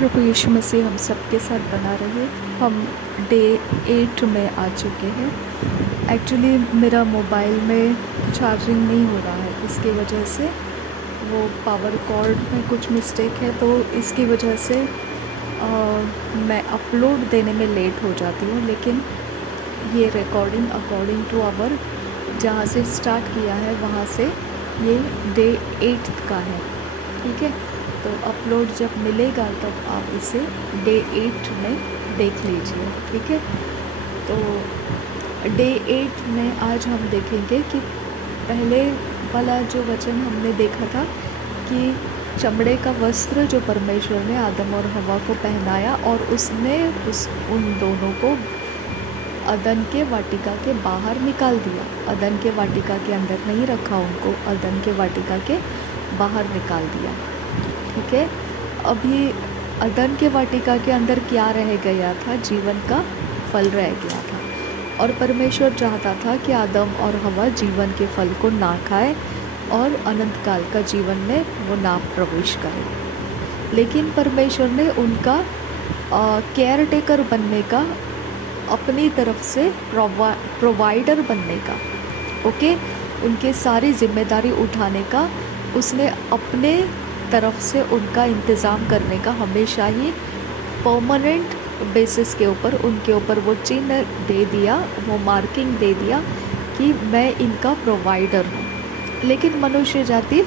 प्रभु यीशु मसीह हम सबके साथ बना रहे। हम डे 8 में आ चुके हैं। एक्चुअली मेरा मोबाइल में चार्जिंग नहीं हो रहा है, इसकी वजह से वो पावर कॉर्ड में कुछ मिस्टेक है, तो इसकी वजह से मैं अपलोड देने में लेट हो जाती हूँ। लेकिन ये रिकॉर्डिंग अकॉर्डिंग टू आवर जहाँ से स्टार्ट किया है वहाँ से ये डे 8 का है, ठीक है। तो अपलोड जब मिलेगा तब आप इसे डे 8 में देख लीजिए, ठीक है। तो डे 8 में आज हम देखेंगे कि पहले वाला जो वचन हमने देखा था कि चमड़े का वस्त्र जो परमेश्वर ने आदम और हवा को पहनाया और उसने उन दोनों को अदन के वाटिका के बाहर निकाल दिया। अदन के वाटिका के अंदर नहीं रखा उनको, अदन के वाटिका के बाहर निकाल दिया, ठीक है। अभी अदन के वाटिका के अंदर क्या रह गया था? जीवन का फल रह गया था, और परमेश्वर चाहता था कि आदम और हवा जीवन के फल को ना खाए और अनंत काल का जीवन में वो ना प्रवेश करें। लेकिन परमेश्वर ने उनका केयर टेकर बनने का, अपनी तरफ से प्रोवाइडर बनने का, ओके, उनके सारी जिम्मेदारी उठाने का, उसने अपने तरफ से उनका इंतज़ाम करने का हमेशा ही परमानेंट बेसिस के ऊपर उनके ऊपर वो चिन्ह दे दिया, वो मार्किंग दे दिया कि मैं इनका प्रोवाइडर हूँ। लेकिन मनुष्य जाति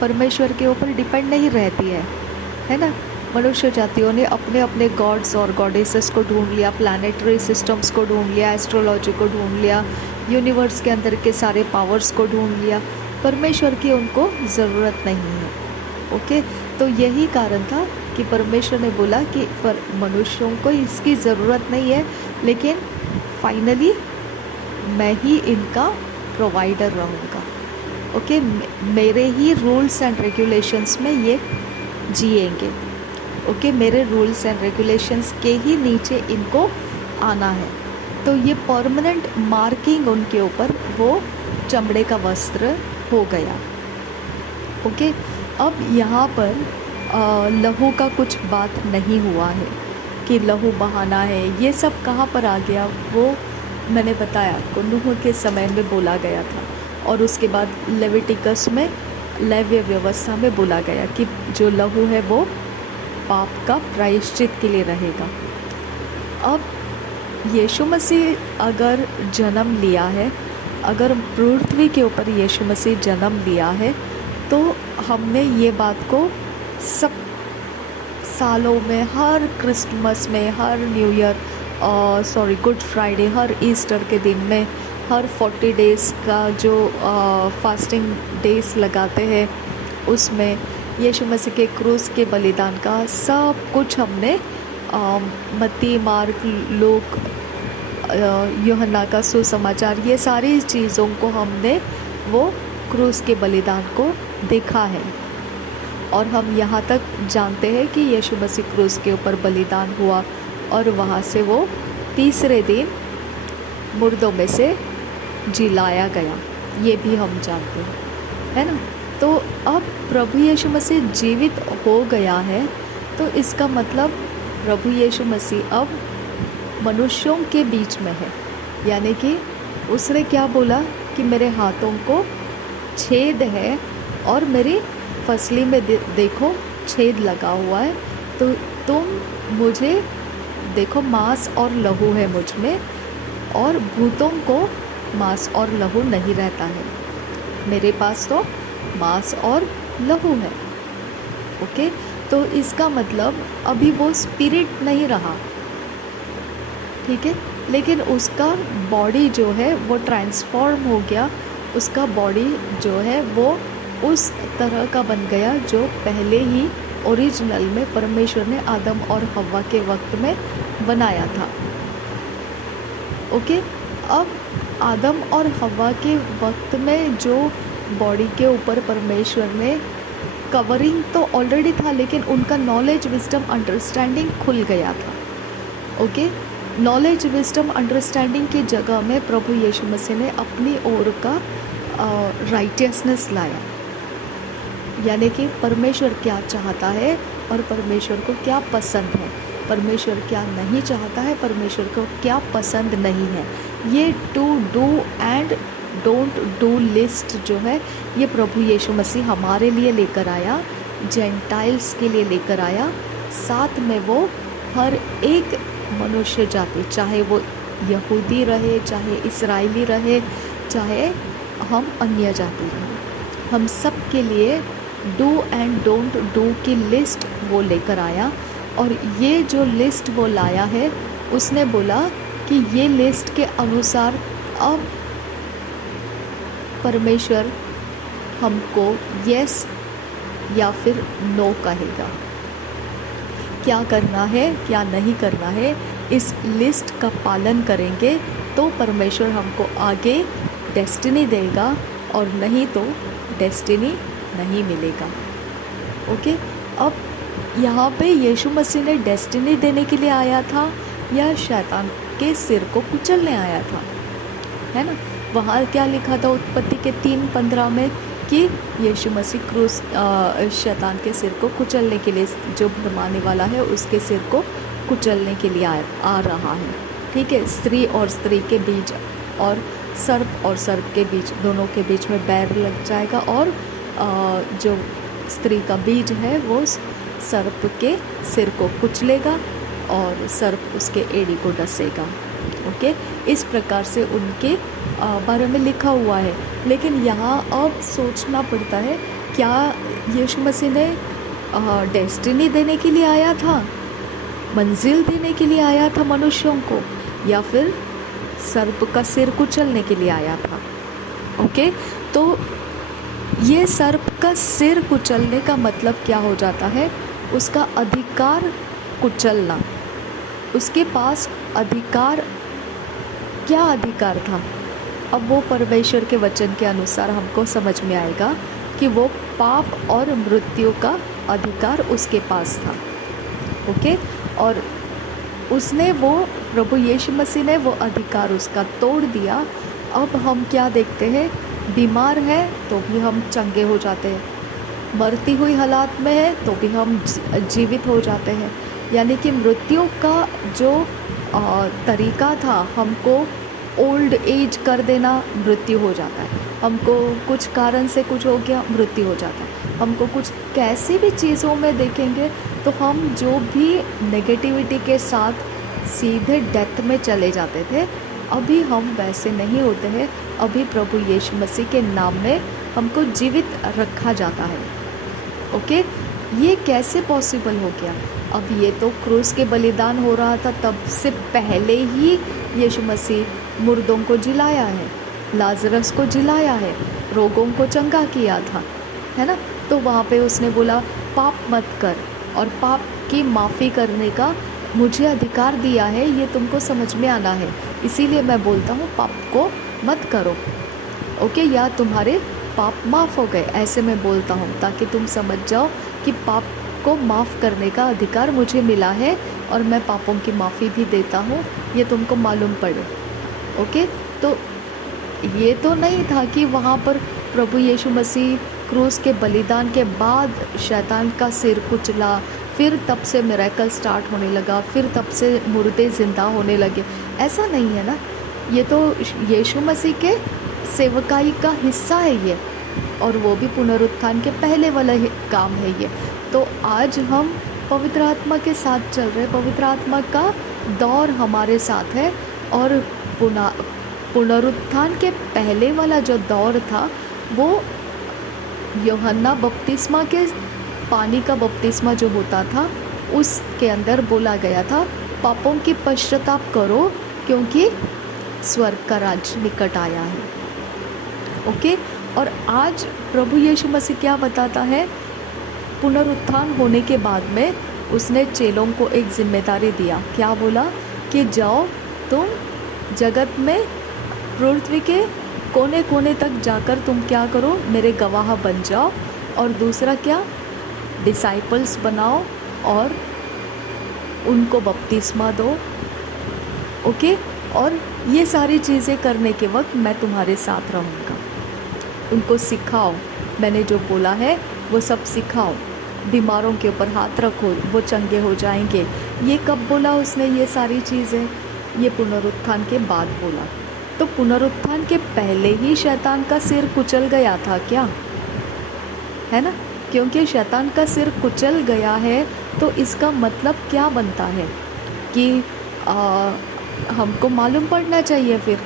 परमेश्वर के ऊपर डिपेंड नहीं रहती है ना। मनुष्य जातियों ने अपने अपने गॉड्स और गॉडेसेस को ढूंढ लिया, प्लानिटरी सिस्टम्स को ढूंढ लिया, एस्ट्रोलॉजी को ढूंढ लिया, यूनिवर्स के अंदर के सारे पावर्स को ढूंढ लिया। परमेश्वर की उनको ज़रूरत नहीं है, ओके। तो यही कारण था कि परमेश्वर ने बोला कि पर मनुष्यों को इसकी ज़रूरत नहीं है, लेकिन फाइनली मैं ही इनका प्रोवाइडर रहूँगा, ओके। मेरे ही रूल्स एंड रेगुलेशंस में ये जिएंगे, ओके। मेरे रूल्स एंड रेगुलेशंस के ही नीचे इनको आना है। तो ये परमानेंट मार्किंग उनके ऊपर वो चमड़े का वस्त्र हो गया, ओके। अब यहाँ पर लहू का कुछ बात नहीं हुआ है कि लहू बहाना है, ये सब कहाँ पर आ गया? वो मैंने बताया आपको, नूह के समय में बोला गया था, और उसके बाद लेविटिकस में लेव्य व्यवस्था में बोला गया कि जो लहू है वो पाप का प्रायश्चित के लिए रहेगा। अब यीशु मसीह अगर जन्म लिया है, अगर पृथ्वी के ऊपर यीशु मसीह जन्म लिया है, तो हमने ये बात को सब सालों में, हर क्रिसमस में, हर न्यू ईयर, गुड फ्राइडे, हर ईस्टर के दिन में, हर 40 डेज़ का जो फास्टिंग डेज़ लगाते हैं, उसमें यीशु मसीह के क्रूस के बलिदान का सब कुछ हमने मत्ती, मार्क, लूक, यूहन्ना का सुसमाचार, ये सारी चीज़ों को हमने वो क्रूस के बलिदान को देखा है। और हम यहाँ तक जानते हैं कि यीशु मसीह क्रूस के ऊपर बलिदान हुआ और वहाँ से वो तीसरे दिन मुर्दों में से जिलाया गया, ये भी हम जानते हैं, है ना। तो अब प्रभु यीशु मसीह जीवित हो गया है, तो इसका मतलब प्रभु यीशु मसीह अब मनुष्यों के बीच में है। यानी कि उसने क्या बोला कि मेरे हाथों को छेद है और मेरी फसली में देखो छेद लगा हुआ है, तो तुम मुझे देखो, मांस और लहू है मुझ में, और भूतों को मांस और लहू नहीं रहता है, मेरे पास तो मांस और लहू है, ओके। तो इसका मतलब अभी वो स्पिरिट नहीं रहा, ठीक है, लेकिन उसका बॉडी जो है वो ट्रांसफॉर्म हो गया, उसका बॉडी जो है वो उस तरह का बन गया जो पहले ही ओरिजिनल में परमेश्वर ने आदम और हव्वा के वक्त में बनाया था, ओके। अब आदम और हव्वा के वक्त में जो बॉडी के ऊपर परमेश्वर ने कवरिंग तो ऑलरेडी था, लेकिन उनका नॉलेज, विजडम, अंडरस्टैंडिंग खुल गया था, ओके। नॉलेज, विजडम, अंडरस्टैंडिंग की जगह में प्रभु यीशु मसीह ने अपनी ओर का राइटियसनेस लाया। यानी कि परमेश्वर क्या चाहता है और परमेश्वर को क्या पसंद है, परमेश्वर क्या नहीं चाहता है, परमेश्वर को क्या पसंद नहीं है। ये to do and don't do list जो है ये प्रभु यीशु मसीह हमारे लिए लेकर आया, जेंटाइल्स के लिए लेकर आया। साथ में वो हर एक मनुष्य जाति, चाहे वो यहूदी रहे, चाहे इस्राएली रहे, चाहे हम अन्य जाति रहे, हम सब के लिए डू एंड डोंट डू की लिस्ट वो लेकर आया। और ये जो लिस्ट वो लाया है, उसने बोला कि ये लिस्ट के अनुसार अब परमेश्वर हमको यस या फिर नो कहेगा। क्या करना है क्या नहीं करना है, इस लिस्ट का पालन करेंगे तो परमेश्वर हमको आगे डेस्टिनी देगा, और नहीं तो डेस्टिनी नहीं मिलेगा। ओके, अब यहाँ पे यीशु मसीह ने डेस्टिनी देने के लिए आया था या शैतान के सिर को कुचलने आया था, है ना। वहाँ क्या लिखा था उत्पत्ति के 3:15 में कि यीशु मसीह क्रूस शैतान के सिर को कुचलने के लिए, जो भरमाने वाला है उसके सिर को कुचलने के लिए आ रहा है। ठीक है, स्त्री और स्त्री के बीच और सर्प के बीच, दोनों के बीच में बैर लग जाएगा, और जो स्त्री का बीज है वो सर्प के सिर को कुचलेगा और सर्प उसके एड़ी को डसेगा। ओके, इस प्रकार से उनके बारे में लिखा हुआ है। लेकिन यहाँ अब सोचना पड़ता है, क्या यीशु मसीह ने डेस्टिनी देने के लिए आया था, मंजिल देने के लिए आया था मनुष्यों को, या फिर सर्प का सिर कुचलने के लिए आया था। ओके, तो ये सर्प का सिर कुचलने का मतलब क्या हो जाता है, उसका अधिकार कुचलना। उसके पास अधिकार, क्या अधिकार था, अब वो परमेश्वर के वचन के अनुसार हमको समझ में आएगा कि वो पाप और मृत्यु का अधिकार उसके पास था। ओके, और उसने वो, प्रभु यीशु मसीह ने वो अधिकार उसका तोड़ दिया। अब हम क्या देखते हैं, बीमार है तो भी हम चंगे हो जाते हैं, मरती हुई हालात में है तो भी हम जीवित हो जाते हैं। यानी कि मृत्यु का जो तरीका था, हमको ओल्ड एज कर देना, मृत्यु हो जाता है। हमको कुछ कारण से कुछ हो गया, मृत्यु हो जाता है। हमको कुछ कैसी भी चीज़ों में देखेंगे तो हम जो भी नेगेटिविटी के साथ सीधे डेथ में चले जाते थे, अभी हम वैसे नहीं होते हैं। अभी प्रभु यीशु मसीह के नाम में हमको जीवित रखा जाता है। ओके, ये कैसे पॉसिबल हो गया? अब ये तो क्रूस के बलिदान हो रहा था, तब से पहले ही यीशु मसीह मुर्दों को जिलाया है, लाजरस को जिलाया है, रोगों को चंगा किया था, है ना। तो वहाँ पे उसने बोला पाप मत कर, और पाप की माफ़ी करने का मुझे अधिकार दिया है, ये तुमको समझ में आना है। इसीलिए मैं बोलता हूँ पाप को मत करो। ओके, या तुम्हारे पाप माफ़ हो गए, ऐसे मैं बोलता हूँ, ताकि तुम समझ जाओ कि पाप को माफ़ करने का अधिकार मुझे मिला है, और मैं पापों की माफ़ी भी देता हूँ, ये तुमको मालूम पड़े। ओके, तो ये तो नहीं था कि वहाँ पर प्रभु यीशु मसीह क्रूस के बलिदान के बाद शैतान का सिर कुचला, फिर तब से मिरेकल स्टार्ट होने लगा, फिर तब से मुर्दे ज़िंदा होने लगे। ऐसा नहीं है ना, ये तो यीशु मसीह के सेवकाई का हिस्सा है ये, और वो भी पुनरुत्थान के पहले वाला काम है ये। तो आज हम पवित्र आत्मा के साथ चल रहे, पवित्र आत्मा का दौर हमारे साथ है, और पुनरुत्थान के पहले वाला जो दौर था वो यूहन्ना बपतिस्मा के पानी का बपतिस्मा जो होता था, उसके अंदर बोला गया था पापों की पश्चाताप करो क्योंकि स्वर्ग का राज्य निकट आया है। ओके, और आज प्रभु यीशु मसीह क्या बताता है, पुनरुत्थान होने के बाद में उसने चेलों को एक जिम्मेदारी दिया। क्या बोला कि जाओ तुम जगत में, पृथ्वी के कोने कोने तक जाकर तुम क्या करो, मेरे गवाह बन जाओ। और दूसरा क्या, डिसाइपल्स बनाओ और उनको बपतिस्मा दो। ओके, और ये सारी चीज़ें करने के वक्त मैं तुम्हारे साथ रहूँगा। उनको सिखाओ, मैंने जो बोला है वो सब सिखाओ। बीमारों के ऊपर हाथ रखो वो चंगे हो जाएंगे। ये कब बोला उसने ये सारी चीज़ें? ये पुनरुत्थान के बाद बोला। तो पुनरुत्थान के पहले ही शैतान का सिर कुचल गया था क्या? है ना? क्योंकि शैतान का सिर कुचल गया है तो इसका मतलब क्या बनता है कि हमको मालूम पड़ना चाहिए फिर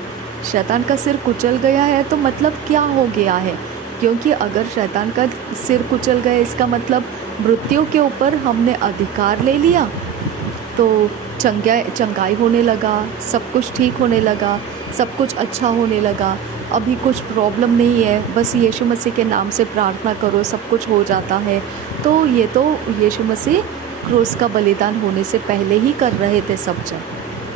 शैतान का सिर कुचल गया है तो मतलब क्या हो गया है। क्योंकि अगर शैतान का सिर कुचल गया इसका मतलब मृत्यु के ऊपर हमने अधिकार ले लिया, तो चंगाई होने लगा, सब कुछ ठीक होने लगा, सब कुछ अच्छा होने लगा, अभी कुछ प्रॉब्लम नहीं है, बस यीशु मसीह के नाम से प्रार्थना करो सब कुछ हो जाता है। तो ये तो यीशु मसीह क्रूस का बलिदान होने से पहले ही कर रहे थे सब जन।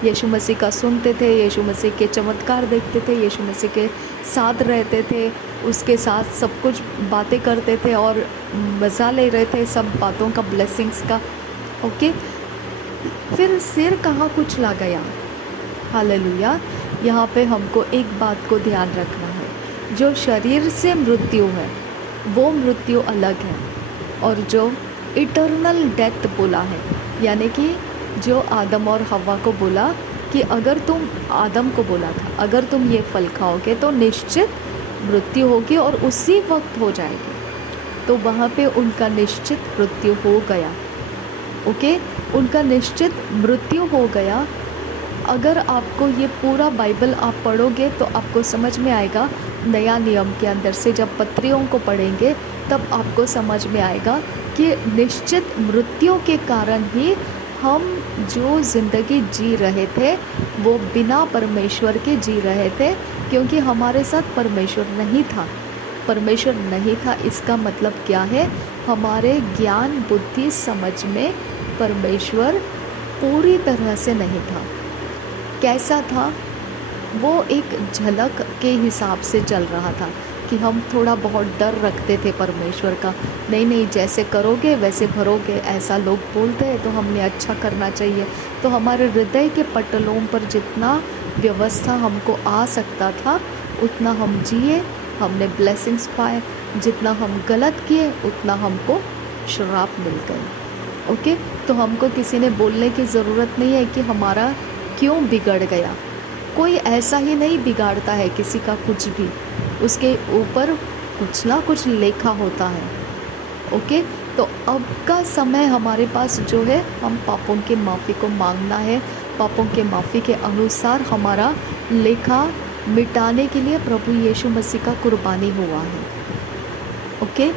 यीशु मसीह का सुनते थे, यीशु मसीह के चमत्कार देखते थे, यीशु मसीह के साथ रहते थे, उसके साथ सब कुछ बातें करते थे और मज़ा ले रहे थे सब बातों का, ब्लेसिंग्स का। ओके, फिर सिर कहाँ कुचला गया? हालेलुया। यहाँ पे हमको एक बात को ध्यान रखना है, जो शरीर से मृत्यु है वो मृत्यु अलग है, और जो इटर्नल डेथ बोला है, यानी कि जो आदम और हव्वा को बोला कि अगर तुम, आदम को बोला था अगर तुम ये फल खाओगे तो निश्चित मृत्यु होगी और उसी वक्त हो जाएगी, तो वहाँ पे उनका निश्चित मृत्यु हो गया। ओके, उनका निश्चित मृत्यु हो गया। अगर आपको ये पूरा बाइबल आप पढ़ोगे तो आपको समझ में आएगा, नया नियम के अंदर से जब पत्रियों को पढ़ेंगे तब आपको समझ में आएगा कि निश्चित मृत्यु के कारण ही हम जो ज़िंदगी जी रहे थे वो बिना परमेश्वर के जी रहे थे, क्योंकि हमारे साथ परमेश्वर नहीं था। परमेश्वर नहीं था इसका मतलब क्या है? हमारे ज्ञान बुद्धि समझ में परमेश्वर पूरी तरह से नहीं था। कैसा था? वो एक झलक के हिसाब से चल रहा था कि हम थोड़ा बहुत डर रखते थे परमेश्वर का, नहीं जैसे करोगे वैसे भरोगे, ऐसा लोग बोलते हैं तो हमने अच्छा करना चाहिए। तो हमारे हृदय के पटलों पर जितना व्यवस्था हमको आ सकता था उतना हम जिए, हमने ब्लेसिंग्स पाए। जितना हम गलत किए उतना हमको श्राप मिल गए। ओके, तो हमको किसी ने बोलने की ज़रूरत नहीं है कि हमारा क्यों बिगड़ गया। कोई ऐसा ही नहीं बिगाड़ता है किसी का कुछ भी, उसके ऊपर कुछ ना कुछ लेखा होता है। ओके, तो अब का समय हमारे पास जो है, हम पापों के माफ़ी को मांगना है। पापों के माफ़ी के अनुसार हमारा लेखा मिटाने के लिए प्रभु यीशु मसीह का कुर्बानी हुआ है। ओके,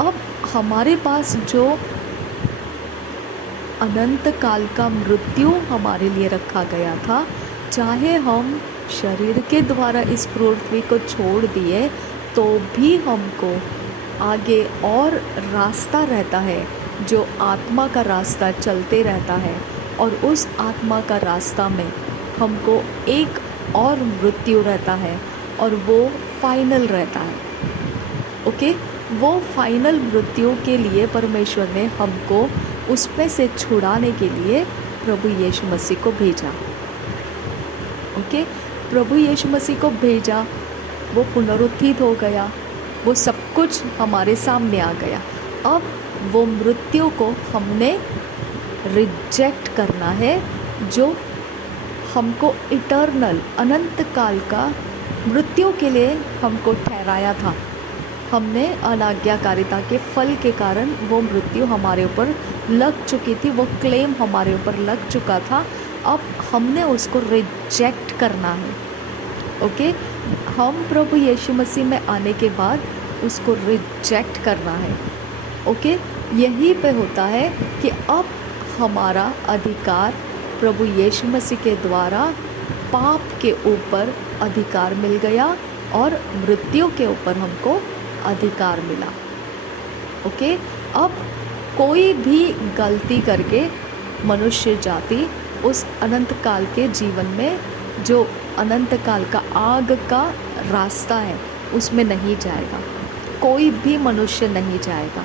अब हमारे पास जो अनंत काल का मृत्यु हमारे लिए रखा गया था, चाहे हम शरीर के द्वारा इस पृथ्वी को छोड़ दिए तो भी हमको आगे और रास्ता रहता है, जो आत्मा का रास्ता चलते रहता है, और उस आत्मा का रास्ता में हमको एक और मृत्यु रहता है और वो फाइनल रहता है। ओके, वो फाइनल मृत्यु के लिए परमेश्वर ने हमको उसमें से छुड़ाने के लिए प्रभु यीशु मसीह को भेजा। ओके, प्रभु यीशु मसीह को भेजा, वो पुनरुत्थित हो गया, वो सब कुछ हमारे सामने आ गया। अब वो मृत्यु को हमने रिजेक्ट करना है, जो हमको इटर्नल अनंत काल का मृत्यु के लिए हमको ठहराया था। हमने अनाज्ञाकारिता के फल के कारण वो मृत्यु हमारे ऊपर लग चुकी थी, वो क्लेम हमारे ऊपर लग चुका था। अब हमने उसको रिजेक्ट करना है। ओके, हम प्रभु यीशु मसीह में आने के बाद उसको रिजेक्ट करना है। ओके, यही पे होता है कि अब हमारा अधिकार प्रभु यीशु मसीह के द्वारा पाप के ऊपर अधिकार मिल गया और मृत्यु के ऊपर हमको अधिकार मिला। ओके, अब कोई भी गलती करके मनुष्य जाति उस अनंत काल के जीवन में, जो अनंत काल का आग का रास्ता है, उसमें नहीं जाएगा। कोई भी मनुष्य नहीं जाएगा।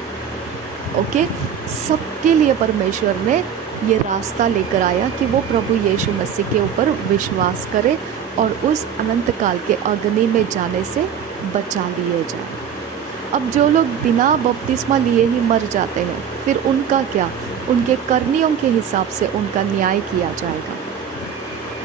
ओके, सबके लिए परमेश्वर ने ये रास्ता लेकर आया कि वो प्रभु यीशु मसीह के ऊपर विश्वास करे और उस अनंत काल के अग्नि में जाने से बचा लिए जाए। अब जो लोग बिना बपतिस्मा लिए ही मर जाते हैं, फिर उनका क्या? उनके करनियों के हिसाब से उनका न्याय किया जाएगा।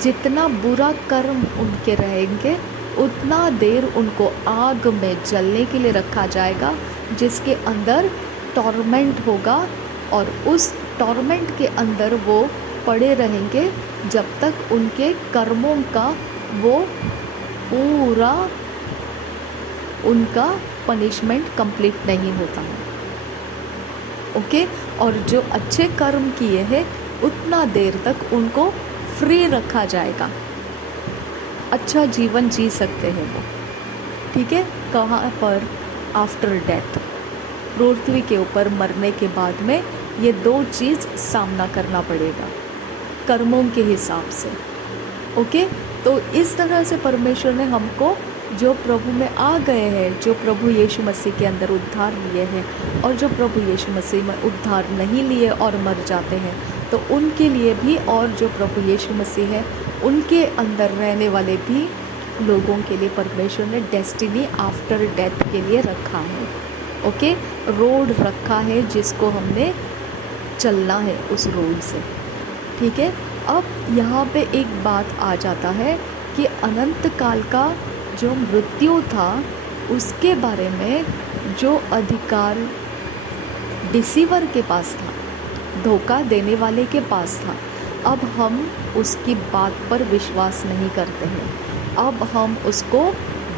जितना बुरा कर्म उनके रहेंगे उतना देर उनको आग में जलने के लिए रखा जाएगा, जिसके अंदर टॉर्मेंट होगा, और उस टॉर्मेंट के अंदर वो पड़े रहेंगे जब तक उनके कर्मों का वो पूरा उनका पनिशमेंट कंप्लीट नहीं होता है। ओके, और जो अच्छे कर्म किए हैं उतना देर तक उनको फ्री रखा जाएगा, अच्छा जीवन जी सकते हैं वो। ठीक है, कहाँ पर? आफ्टर डेथ, पृथ्वी के ऊपर मरने के बाद में ये दो चीज़ सामना करना पड़ेगा कर्मों के हिसाब से। ओके, तो इस तरह से परमेश्वर ने हमको, जो प्रभु में आ गए हैं, जो प्रभु यीशु मसीह के अंदर उद्धार लिए हैं, और जो प्रभु यीशु मसीह में उद्धार नहीं लिए और मर जाते हैं, तो उनके लिए भी, और जो प्रभु यीशु मसीह है उनके अंदर रहने वाले भी लोगों के लिए परमेश्वर ने डेस्टिनी आफ्टर डेथ के लिए रखा है। ओके, रोड रखा है जिसको हमने चलना है उस रोड से। ठीक है, अब यहाँ पे एक बात आ जाता है कि अनंत काल का जो मृत्यु था उसके बारे में जो अधिकार डिसीवर के पास था, धोखा देने वाले के पास था, अब हम उसकी बात पर विश्वास नहीं करते हैं। अब हम उसको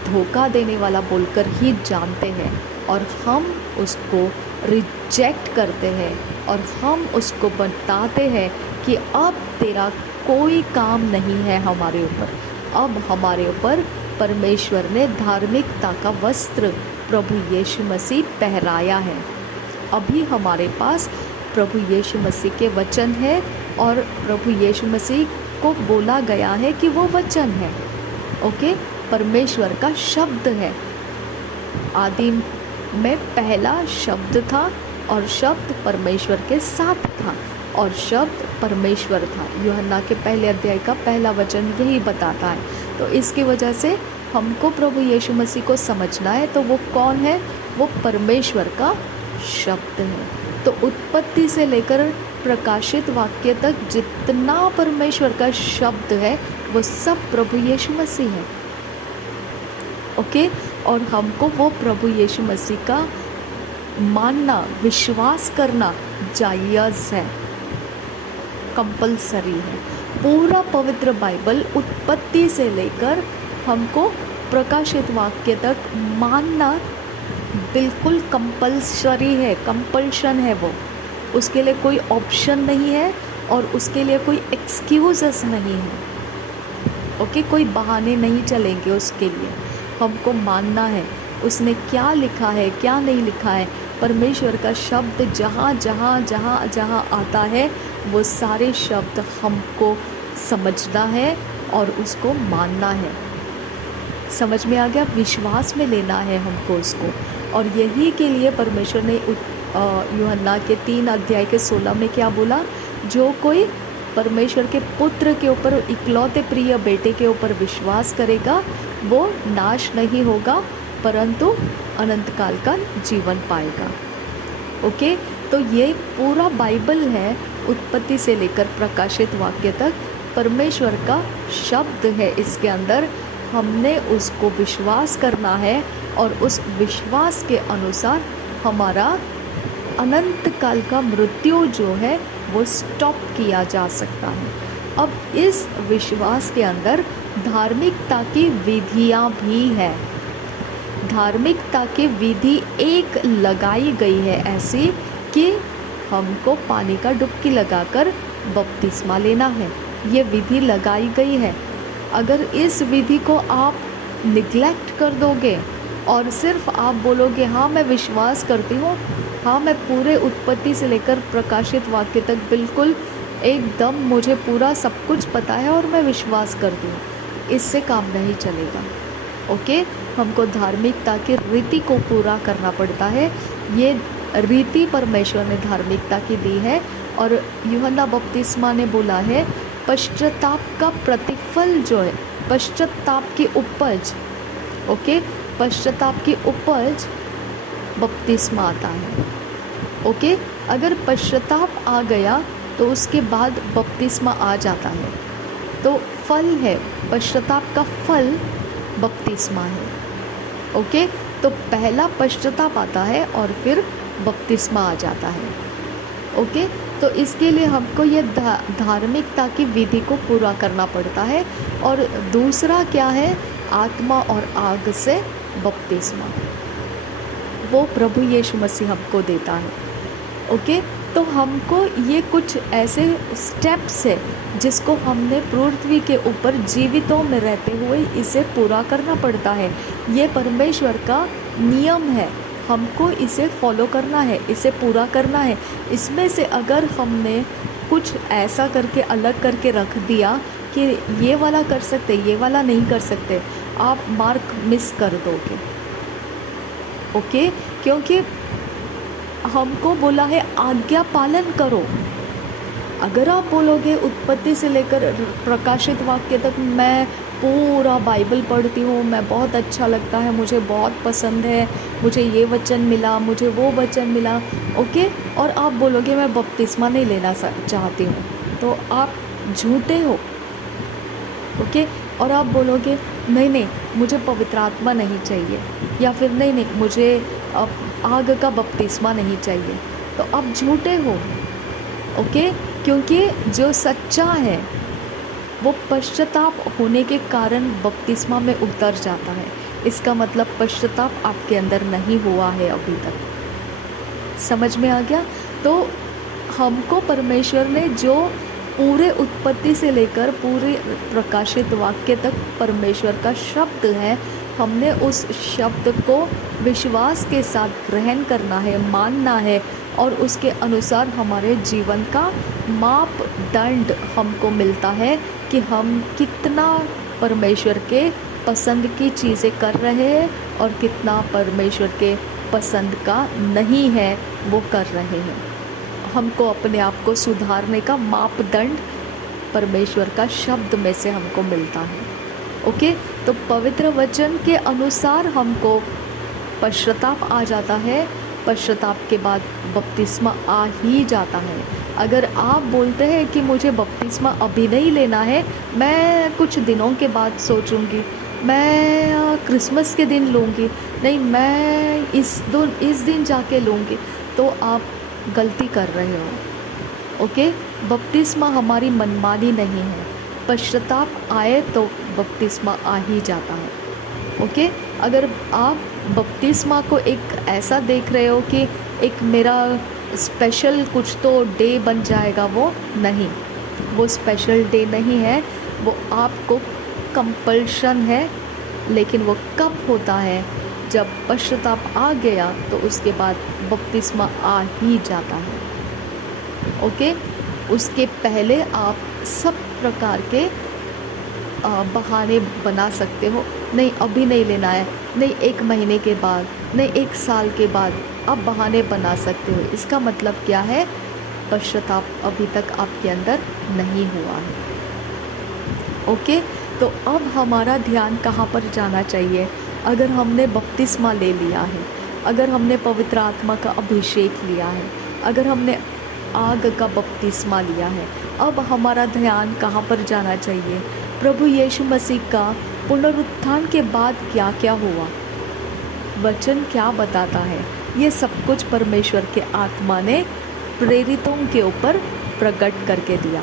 धोखा देने वाला बोलकर ही जानते हैं, और हम उसको रिजेक्ट करते हैं, और हम उसको बताते हैं कि अब तेरा कोई काम नहीं है हमारे ऊपर। अब हमारे ऊपर परमेश्वर ने धार्मिकता का वस्त्र प्रभु यीशु मसीह पहराया है। अभी हमारे पास प्रभु यीशु मसीह के वचन है, और प्रभु यीशु मसीह को बोला गया है कि वो वचन है। ओके, परमेश्वर का शब्द है। आदि में पहला शब्द था, और शब्द परमेश्वर के साथ था, और शब्द परमेश्वर था। यूहन्ना के पहले अध्याय का पहला वचन यही बताता है। तो इसकी वजह से हमको प्रभु यीशु मसीह को समझना है। तो वो कौन है? वो परमेश्वर का शब्द है। तो उत्पत्ति से लेकर प्रकाशित वाक्य तक जितना परमेश्वर का शब्द है वो सब प्रभु यीशु मसीह है। ओके, और हमको वो प्रभु यीशु मसीह का मानना, विश्वास करना जायज़ है, कंपलसरी है। पूरा पवित्र बाइबल उत्पत्ति से लेकर हमको प्रकाशित वाक्य तक मानना बिल्कुल कंपलसरी है, कंपल्शन है वो। उसके लिए कोई ऑप्शन नहीं है, और उसके लिए कोई एक्सक्यूज़ेस नहीं है। ओके, कोई बहाने नहीं चलेंगे उसके लिए। हमको मानना है उसने क्या लिखा है, क्या नहीं लिखा है। परमेश्वर का शब्द जहाँ जहाँ जहाँ जहाँ आता है वो सारे शब्द हमको समझना है और उसको मानना है। समझ में आ गया? विश्वास में लेना है हमको उसको। और यही के लिए परमेश्वर ने यूहन्ना के 3 अध्याय के 16 में क्या बोला? जो कोई परमेश्वर के पुत्र के ऊपर, इकलौते प्रिय बेटे के ऊपर विश्वास करेगा वो नाश नहीं होगा परंतु अनंत काल का जीवन पाएगा। ओके, तो ये पूरा बाइबल है, उत्पत्ति से लेकर प्रकाशित वाक्य तक परमेश्वर का शब्द है। इसके अंदर हमने उसको विश्वास करना है और उस विश्वास के अनुसार हमारा अनंत काल का मृत्यु जो है वो स्टॉप किया जा सकता है। अब इस विश्वास के अंदर धार्मिकता की विधियां भी है। धार्मिकता की विधि एक लगाई गई है ऐसी कि हमको पानी का डुबकी लगाकर बपतिस्मा लेना है। ये विधि लगाई गई है। अगर इस विधि को आप निगलेक्ट कर दोगे और सिर्फ आप बोलोगे हाँ मैं विश्वास करती हूँ, हाँ मैं पूरे उत्पत्ति से लेकर प्रकाशित वाक्य तक बिल्कुल एकदम मुझे पूरा सब कुछ पता है और मैं विश्वास करती हूँ, इससे काम नहीं चलेगा। ओके, हमको धार्मिकता की रीति को पूरा करना पड़ता है। ये रीति परमेश्वर ने धार्मिकता की दी है। और यूहन्ना बपतिस्मा ने बोला है पश्चाताप का प्रतिफल जो है, पश्चाताप की उपज, ओके, पश्चाताप की उपज बपतिस्मा आता है। ओके, अगर पश्चाताप आ गया तो उसके बाद बपतिस्मा आ जाता है। तो फल है, पश्चाताप का फल बपतिस्मा है। ओके, तो पहला पश्चाताप आता है और फिर बपतिस्मा आ जाता है। ओके, तो इसके लिए हमको ये धार्मिकता की विधि को पूरा करना पड़ता है। और दूसरा क्या है, आत्मा और आग से बपतिस्मा, वो प्रभु यीशु मसीह हमको देता है। ओके, तो हमको ये कुछ ऐसे स्टेप्स है जिसको हमने पृथ्वी के ऊपर जीवितों में रहते हुए इसे पूरा करना पड़ता है। ये परमेश्वर का नियम है, हमको इसे फॉलो करना है, इसे पूरा करना है। इसमें से अगर हमने कुछ ऐसा करके अलग करके रख दिया कि ये वाला कर सकते, ये वाला नहीं कर सकते, आप मार्क मिस कर दोगे। ओके, क्योंकि हमको बोला है आज्ञा पालन करो। अगर आप बोलोगे उत्पत्ति से लेकर प्रकाशित वाक्य तक मैं पूरा बाइबल पढ़ती हूँ, मैं बहुत अच्छा लगता है, मुझे बहुत पसंद है, मुझे ये वचन मिला, मुझे वो वचन मिला, ओके, और आप बोलोगे मैं बपतिस्मा नहीं लेना चाहती हूँ, तो आप झूठे हो। ओके, और आप बोलोगे नहीं नहीं मुझे पवित्र आत्मा नहीं चाहिए, या फिर नहीं नहीं मुझे आग का बपतिस्मा नहीं चाहिए, तो आप झूठे हो। ओके, क्योंकि जो सच्चा है वो पश्चाताप होने के कारण बपतिस्मा में उतर जाता है। इसका मतलब पश्चाताप आपके अंदर नहीं हुआ है अभी तक। समझ में आ गया? तो हमको परमेश्वर ने जो पूरे उत्पत्ति से लेकर पूरे प्रकाशित वाक्य तक परमेश्वर का शब्द है, हमने उस शब्द को विश्वास के साथ ग्रहण करना है, मानना है, और उसके अनुसार हमारे जीवन का मापदंड हमको मिलता है कि हम कितना परमेश्वर के पसंद की चीज़ें कर रहे हैं और कितना परमेश्वर के पसंद का नहीं है वो कर रहे हैं। हमको अपने आप को सुधारने का मापदंड परमेश्वर का शब्द में से हमको मिलता है। ओके, तो पवित्र वचन के अनुसार हमको पश्चाताप आ जाता है, पश्चाताप के बाद बपतिस्मा आ ही जाता है। अगर आप बोलते हैं कि मुझे बपतिस्मा अभी नहीं लेना है, मैं कुछ दिनों के बाद सोचूंगी, मैं क्रिसमस के दिन लूँगी, नहीं मैं इस दिन जाके लूँगी, तो आप गलती कर रहे हो। ओके, बपतिस्मा हमारी मनमानी नहीं है, पश्चाताप आए तो बपतिस्मा आ ही जाता है। ओके, अगर आप बपतिस्मा को एक ऐसा देख रहे हो कि एक मेरा स्पेशल कुछ तो डे बन जाएगा, वो नहीं, वो स्पेशल डे नहीं है, वो आपको कंपल्शन है। लेकिन वो कब होता है? जब पश्चाताप आ गया तो उसके बाद बपतिस्मा आ ही जाता है। ओके, उसके पहले आप सब प्रकार के बहाने बना सकते हो, नहीं अभी नहीं लेना है, नहीं 1 महीने के बाद, नहीं 1 साल के बाद, आप बहाने बना सकते हो। इसका मतलब क्या है? पश्चाताप अभी तक आपके अंदर नहीं हुआ है। ओके, तो अब हमारा ध्यान कहाँ पर जाना चाहिए? अगर हमने बपतिस्मा ले लिया है, अगर हमने पवित्र आत्मा का अभिषेक लिया है, अगर हमने आग का बपतिस्मा लिया है, अब हमारा ध्यान कहाँ पर जाना चाहिए? प्रभु यीशु मसीह का पुनरुत्थान के बाद क्या क्या हुआ, वचन क्या बताता है, ये सब कुछ परमेश्वर के आत्मा ने प्रेरितों के ऊपर प्रकट करके दिया।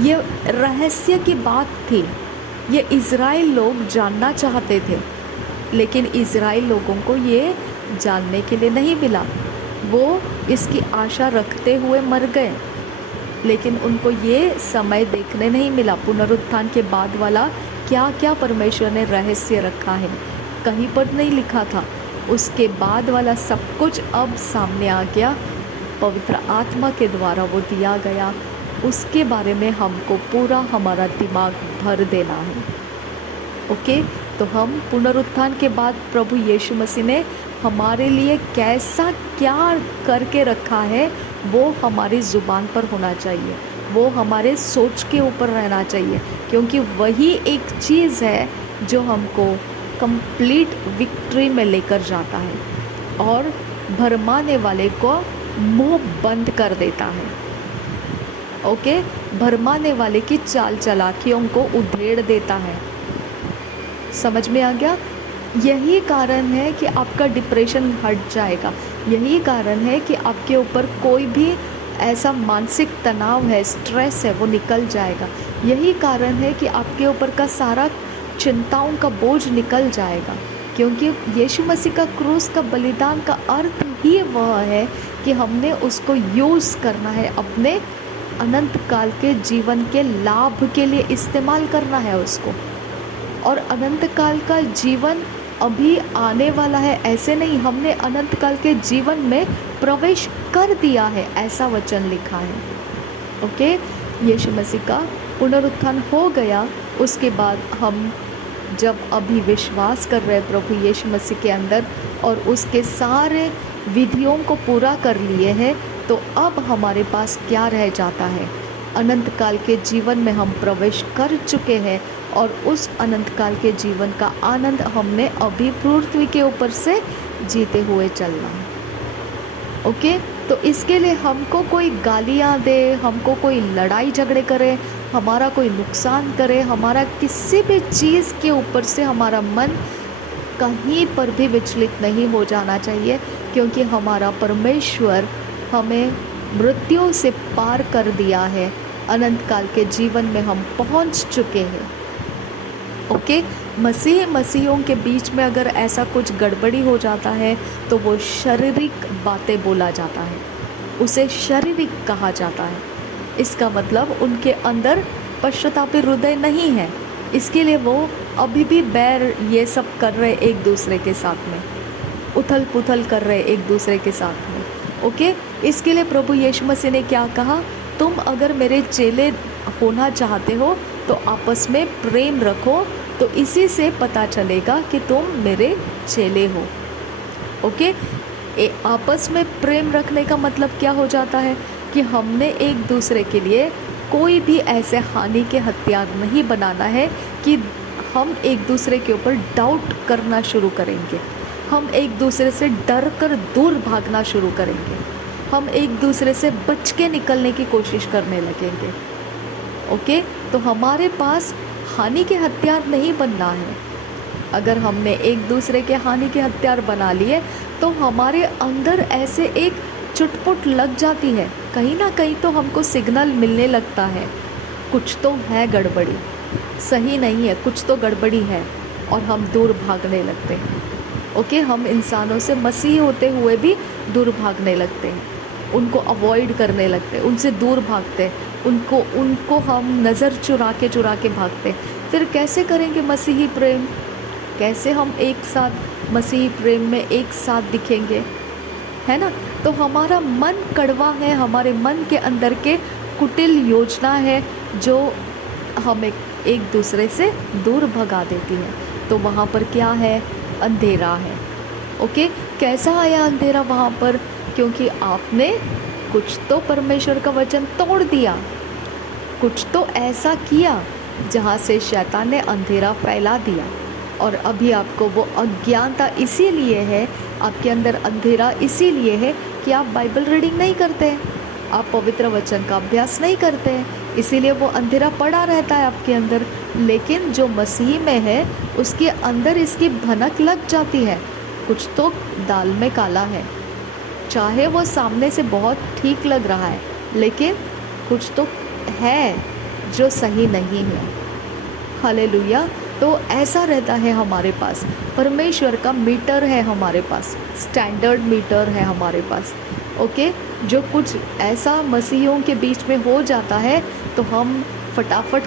ये रहस्य की बात थी, ये इज़राइल लोग जानना चाहते थे, लेकिन इज़राइल लोगों को ये जानने के लिए नहीं मिला। वो इसकी आशा रखते हुए मर गए, लेकिन उनको ये समय देखने नहीं मिला पुनरुत्थान के बाद वाला क्या क्या परमेश्वर ने रहस्य रखा है, कहीं पर नहीं लिखा था। उसके बाद वाला सब कुछ अब सामने आ गया, पवित्र आत्मा के द्वारा वो दिया गया। उसके बारे में हमको पूरा हमारा दिमाग भर देना है। ओके, तो हम पुनरुत्थान के बाद प्रभु यीशु मसीह ने हमारे लिए कैसा क्या करके रखा है, वो हमारी ज़ुबान पर होना चाहिए, वो हमारे सोच के ऊपर रहना चाहिए, क्योंकि वही एक चीज़ है जो हमको कंप्लीट विक्ट्री में लेकर जाता है। और भरमाने वाले को मुंह बंद कर देता है। ओके, भरमाने वाले की चाल चलाकियों को उधेड़ देता है। समझ में आ गया? यही कारण है कि आपका डिप्रेशन हट जाएगा। यही कारण है कि आपके ऊपर कोई भी ऐसा मानसिक तनाव है, स्ट्रेस है, वो निकल जाएगा। यही कारण है कि आपके ऊपर का सारा चिंताओं का बोझ निकल जाएगा, क्योंकि यीशु मसीह का क्रूस का बलिदान का अर्थ ही वह है कि हमने उसको यूज़ करना है, अपने अनंत काल के जीवन के लाभ के लिए इस्तेमाल करना है उसको। और अनंत काल का जीवन अभी आने वाला है, ऐसे नहीं, हमने अनंत काल के जीवन में प्रवेश कर दिया है, ऐसा वचन लिखा है। ओके, यीशु मसीह का पुनरुत्थान हो गया, उसके बाद हम जब अभी विश्वास कर रहे हैं प्रभु यीशु मसीह के अंदर और उसके सारे विधियों को पूरा कर लिए हैं, तो अब हमारे पास क्या रह जाता है? अनंत काल के जीवन में हम प्रवेश कर चुके हैं और उस अनंत काल के जीवन का आनंद हमने अभी पृथ्वी के ऊपर से जीते हुए चलना है। ओके, तो इसके लिए हमको कोई गालियाँ दे, हमको कोई लड़ाई झगड़े करे, हमारा कोई नुकसान करे, हमारा किसी भी चीज़ के ऊपर से हमारा मन कहीं पर भी विचलित नहीं हो जाना चाहिए, क्योंकि हमारा परमेश्वर हमें मृत्यु से पार कर दिया है। अनंत काल के जीवन में हम पहुंच चुके हैं। ओके, मसीहियों के बीच में अगर ऐसा कुछ गड़बड़ी हो जाता है तो वो शारीरिक बातें बोला जाता है, उसे शारीरिक कहा जाता है। इसका मतलब उनके अंदर पश्चातापी हृदय नहीं है, इसके लिए वो अभी भी बैर ये सब कर रहे एक दूसरे के साथ में, उथल पुथल कर रहे एक दूसरे के साथ में। ओके, इसके लिए प्रभु यीशु मसीह ने क्या कहा? तुम अगर मेरे चेले होना चाहते हो तो आपस में प्रेम रखो, तो इसी से पता चलेगा कि तुम मेरे चेले हो। ओके, आपस में प्रेम रखने का मतलब क्या हो जाता है कि हमने एक दूसरे के लिए कोई भी ऐसे हानि के हथियार नहीं बनाना है कि हम एक दूसरे के ऊपर डाउट करना शुरू करेंगे, हम एक दूसरे से डर कर दूर भागना शुरू करेंगे, हम एक दूसरे से बच के निकलने की कोशिश करने लगेंगे। ओके, तो हमारे पास हानि के हथियार नहीं बनना है। अगर हमने एक दूसरे के हानि के हथियार बना लिए तो हमारे अंदर ऐसे एक चुटपुट लग जाती है, कहीं ना कहीं तो हमको सिग्नल मिलने लगता है कुछ तो है गड़बड़ी, सही नहीं है, कुछ तो गड़बड़ी है, और हम दूर भागने लगते हैं। ओके, हम इंसानों से मसीह होते हुए भी दूर भागने लगते हैं, उनको अवॉइड करने लगते हैं, उनसे दूर भागते हैं, उनको हम नज़र चुरा के भागते हैं। फिर कैसे करेंगे मसीही प्रेम? कैसे हम एक साथ मसीही प्रेम में एक साथ दिखेंगे, है ना? तो हमारा मन कड़वा है, हमारे मन के अंदर के कुटिल योजना है जो हमें एक दूसरे से दूर भगा देती है। तो वहाँ पर क्या है? अंधेरा है। ओके, कैसा आया अंधेरा वहाँ पर? क्योंकि आपने कुछ तो परमेश्वर का वचन तोड़ दिया, कुछ तो ऐसा किया जहाँ से शैतान ने अंधेरा फैला दिया। और अभी आपको वो अज्ञानता इसीलिए है, आपके अंदर अंधेरा इसीलिए है कि आप बाइबल रीडिंग नहीं करते हैं, आप पवित्र वचन का अभ्यास नहीं करते हैं, इसीलिए वो अंधेरा पड़ा रहता है आपके अंदर। लेकिन जो मसीह में है उसके अंदर इसकी भनक लग जाती है, कुछ तो दाल में काला है, चाहे वो सामने से बहुत ठीक लग रहा है लेकिन कुछ तो है जो सही नहीं है। हालेलुया। तो ऐसा रहता है हमारे पास, परमेश्वर का मीटर है हमारे पास, स्टैंडर्ड मीटर है हमारे पास। ओके, जो कुछ ऐसा मसीहियों के बीच में हो जाता है तो हम फटाफट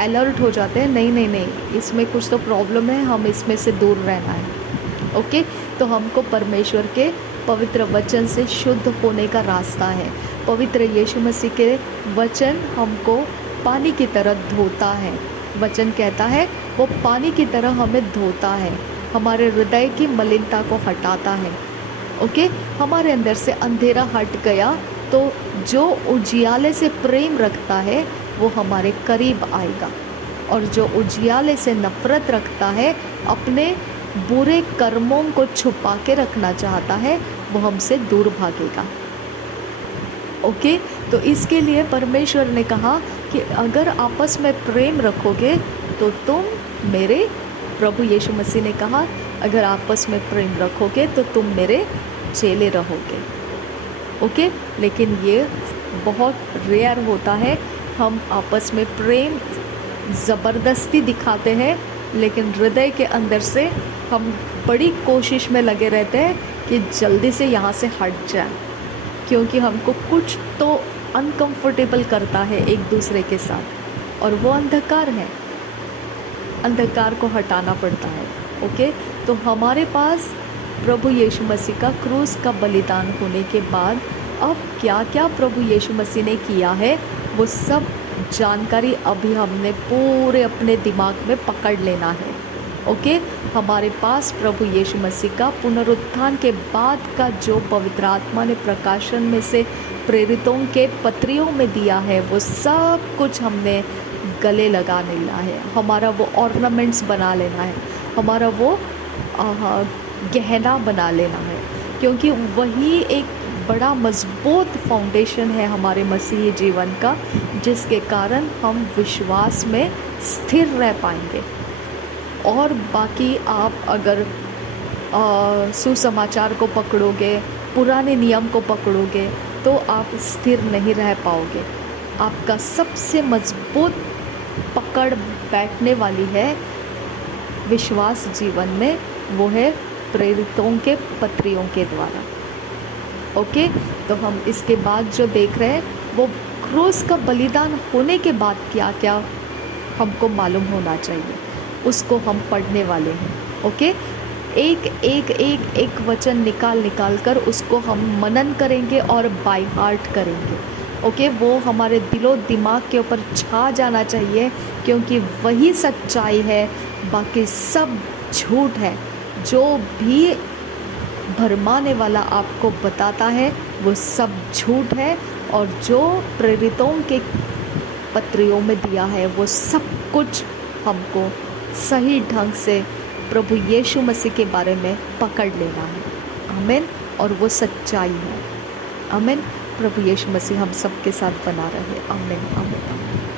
अलर्ट हो जाते हैं, नहीं नहीं नहीं, इसमें कुछ तो प्रॉब्लम है, हम इसमें से दूर रहना है। ओके, तो हमको परमेश्वर के पवित्र वचन से शुद्ध होने का रास्ता है। पवित्र यीशु मसीह के वचन हमको पानी की तरह धोता है। वचन कहता है वो पानी की तरह हमें धोता है, हमारे हृदय की मलिनता को हटाता है। ओके, हमारे अंदर से अंधेरा हट गया तो जो उजियाले से प्रेम रखता है वो हमारे करीब आएगा, और जो उजियाले से नफ़रत रखता है अपने बुरे कर्मों को छुपा के रखना चाहता है वो हमसे दूर भागेगा। ओके, तो इसके लिए परमेश्वर ने कहा कि अगर आपस में प्रेम रखोगे तो तुम मेरे, प्रभु यीशु मसीह ने कहा अगर आपस में प्रेम रखोगे तो तुम मेरे चेले रहोगे। ओके, लेकिन ये बहुत रेयर होता है। हम आपस में प्रेम ज़बरदस्ती दिखाते हैं, लेकिन हृदय के अंदर से हम बड़ी कोशिश में लगे रहते हैं कि जल्दी से यहाँ से हट जाए, क्योंकि हमको कुछ तो अनकंफर्टेबल करता है एक दूसरे के साथ, और वो अंधकार है। अंधकार को हटाना पड़ता है। ओके, तो हमारे पास प्रभु यीशु मसीह का क्रूस का बलिदान होने के बाद अब क्या क्या प्रभु यीशु मसीह ने किया है वो सब जानकारी अभी हमने पूरे अपने दिमाग में पकड़ लेना है। ओके, हमारे पास प्रभु यीशु मसीह का पुनरुत्थान के बाद का जो पवित्र आत्मा ने प्रकाशन में से प्रेरितों के पत्रियों में दिया है वो सब कुछ हमने गले लगा लेना है। हमारा वो ऑर्नामेंट्स बना लेना है, हमारा वो गहना बना लेना है, क्योंकि वही एक बड़ा मजबूत फाउंडेशन है हमारे मसीही जीवन का, जिसके कारण हम विश्वास में स्थिर रह पाएंगे। और बाकी आप अगर सुसमाचार को पकड़ोगे, पुराने नियम को पकड़ोगे तो आप स्थिर नहीं रह पाओगे। आपका सबसे मजबूत पकड़ बैठने वाली है विश्वास जीवन में, वो है प्रेरितों के पत्रियों के द्वारा। ओके, तो हम इसके बाद जो देख रहे हैं वो क्रूस का बलिदान होने के बाद क्या क्या हमको मालूम होना चाहिए, उसको हम पढ़ने वाले हैं। ओके, एक वचन निकाल कर उसको हम मनन करेंगे और बाय हार्ट करेंगे। ओके, वो हमारे दिलो दिमाग के ऊपर छा जाना चाहिए, क्योंकि वही सच्चाई है, बाकी सब झूठ है। जो भी भरमाने वाला आपको बताता है वो सब झूठ है, और जो प्रेरितों के पत्रियों में दिया है वो सब कुछ हमको सही ढंग से प्रभु यीशु मसीह के बारे में पकड़ लेना है। आमीन, और वो सच्चाई है। आमीन, प्रभु यीशु मसीह हम सब के साथ बना रहे। आमीन, आमीन, आमीन।